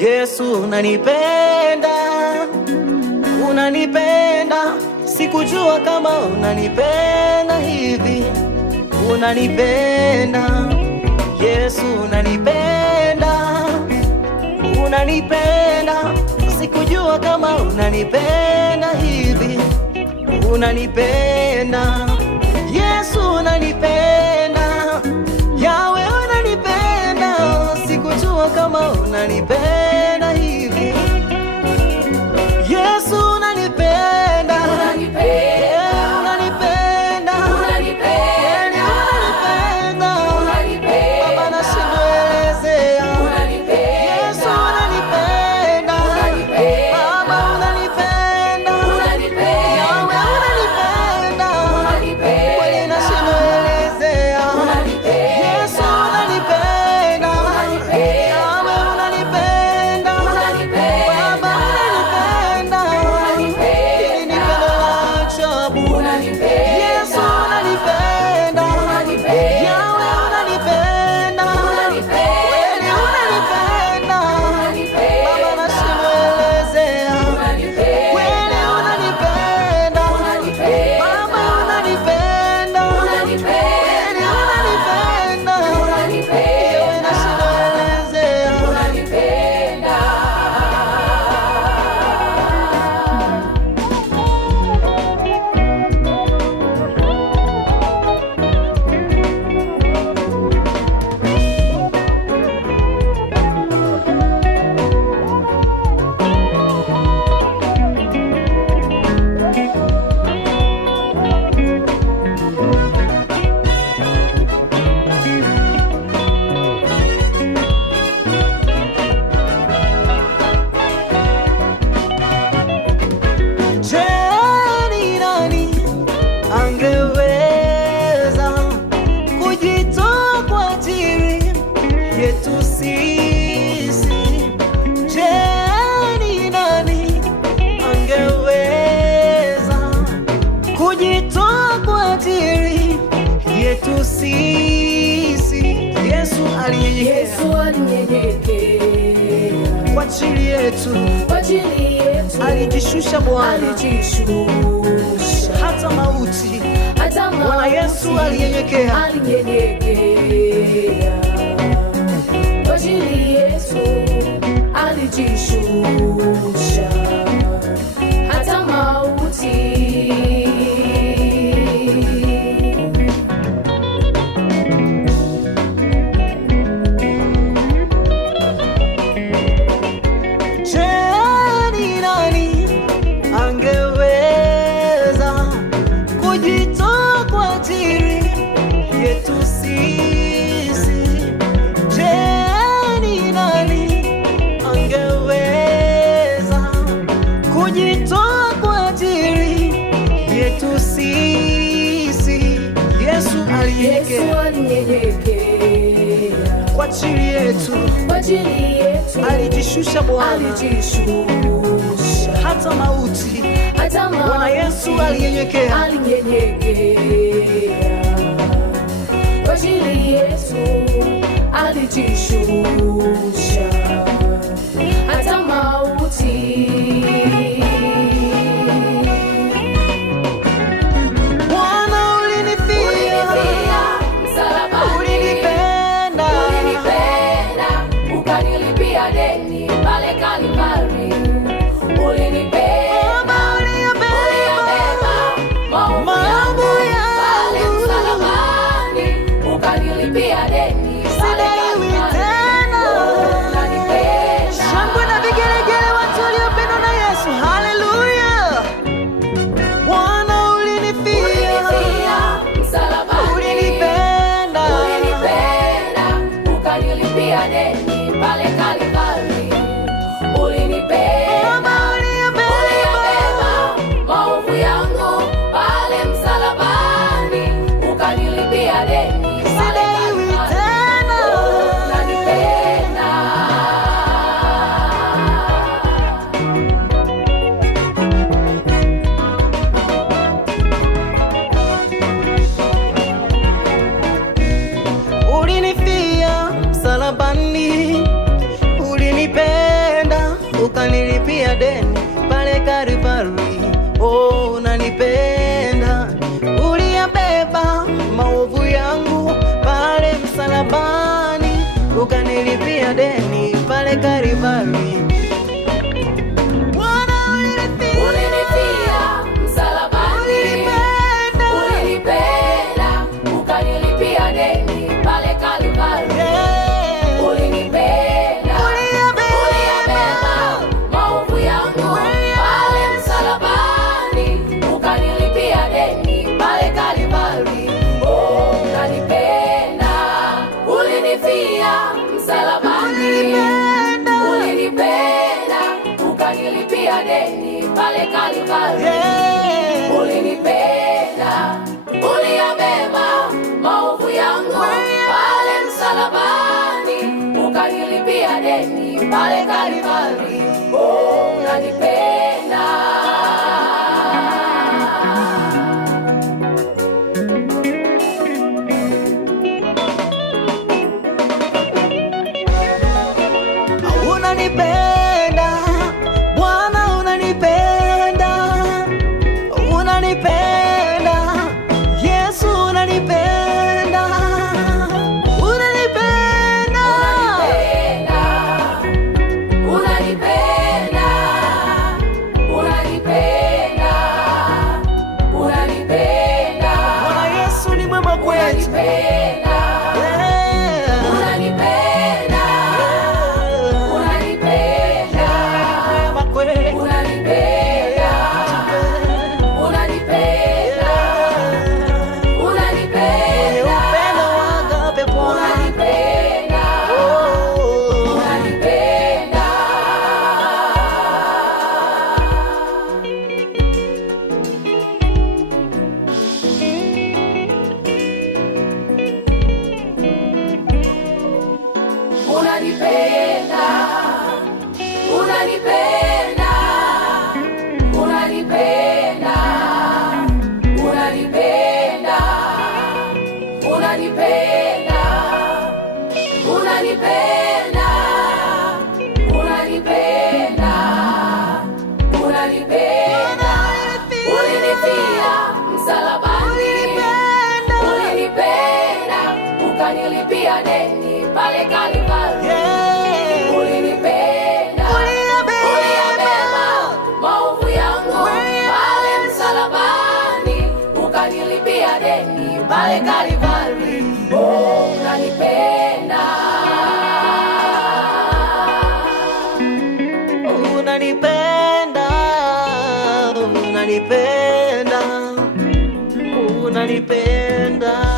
Yesu unanipenda, unanipenda, sikujua kama unanipenda hivi. Unanipenda Yesu, unanipenda, unanipenda, sikujua kama unanipenda hivi. Unanipenda Yesu, unanipenda, Yawe unanipenda, sikujua kama unanipenda hivi. Yesu unanipenda, unanipenda, unanipenda, unanipenda, Baba nashindwelezea. Yesu unanipenda, Baba unanipenda, Yawe unanipenda, kweli nashindwelezea. Yesu unanipenda, Yawe unanipenda, Baba unanipenda, hili ni pendo la ajabu. Yesu unanipenda, Yawe unanipenda, kweli unanipenda, Baba nashindwelezea. Kweli unanipenda, Baba unanipenda, kweli unanipenda, Yawe nashindwelezea. Je, ni nani angeweza kujitoa kwa ajili yetu sisi? Je, ni nani angeweza kujitoa kwa ajili yetu sisi? Yesu alinyenyekea kwa ajili yetu, alijishusha Bwana, hata mauti. Bwana Yesu alinyenyekea kwa ajili yetu, alijishusha hata mauti. Je, ni nani angeweza kujitoa kwa ajili yetu sisi? Je, ni nani angeweza kujitoa kwa ajili yetu sisi? Yesu alinyenyekea kwa ajili yetu, alijishusha Bwana, hata mauti. Bwana Yesu alinyenyekea kwa ajili yetu, alijishusha hata mauti. Bwana ulinifia msalabani, ulinipenda, ukanilipia deni pale Kalvari. Ulinibeba maovu yangu pale msalabani, ukanilipia deni pale Kalvari. Unanipenda. shangwe na vigelegele, watu waliopendwa na Yesu. Haleluya! Bwana ulinifia msalabani, ulinipenda, ukanilipia deni pale Kalvari. Ulinibeba maovu yangu pale msalabani, ukanilipia deni pale Kalvari. Unanipenda. ulinifia msalabani, ulinipenda ukanilipia deni pale Kalvari. Ulinipea deni pale Kalvari. Ulinipenda, uliyabeba maovu yangu pale msalabani, ukanilipia deni pale Kalvari. Unanipenda, unanipenda Bwana, unanipenda, unanipenda Yesu, unanipenda, unanipenda, unanipenda, unanipenda, unanipenda. Bwana Yesu ni mwema kwetu. Unanipenda, unanipenda, unanipenda, unanipenda, unanipenda, unanipenda, unanipenda, unanipenda. Ulinifia msalabani, ulinipenda, ukanilipia deni pale Kalvari. Ulinipenda, uliyabeba maovu yangu pale msalabani, ukanilipia deni pale Kalvari. Unanipenda, unanipenda, unanipenda, unanipenda.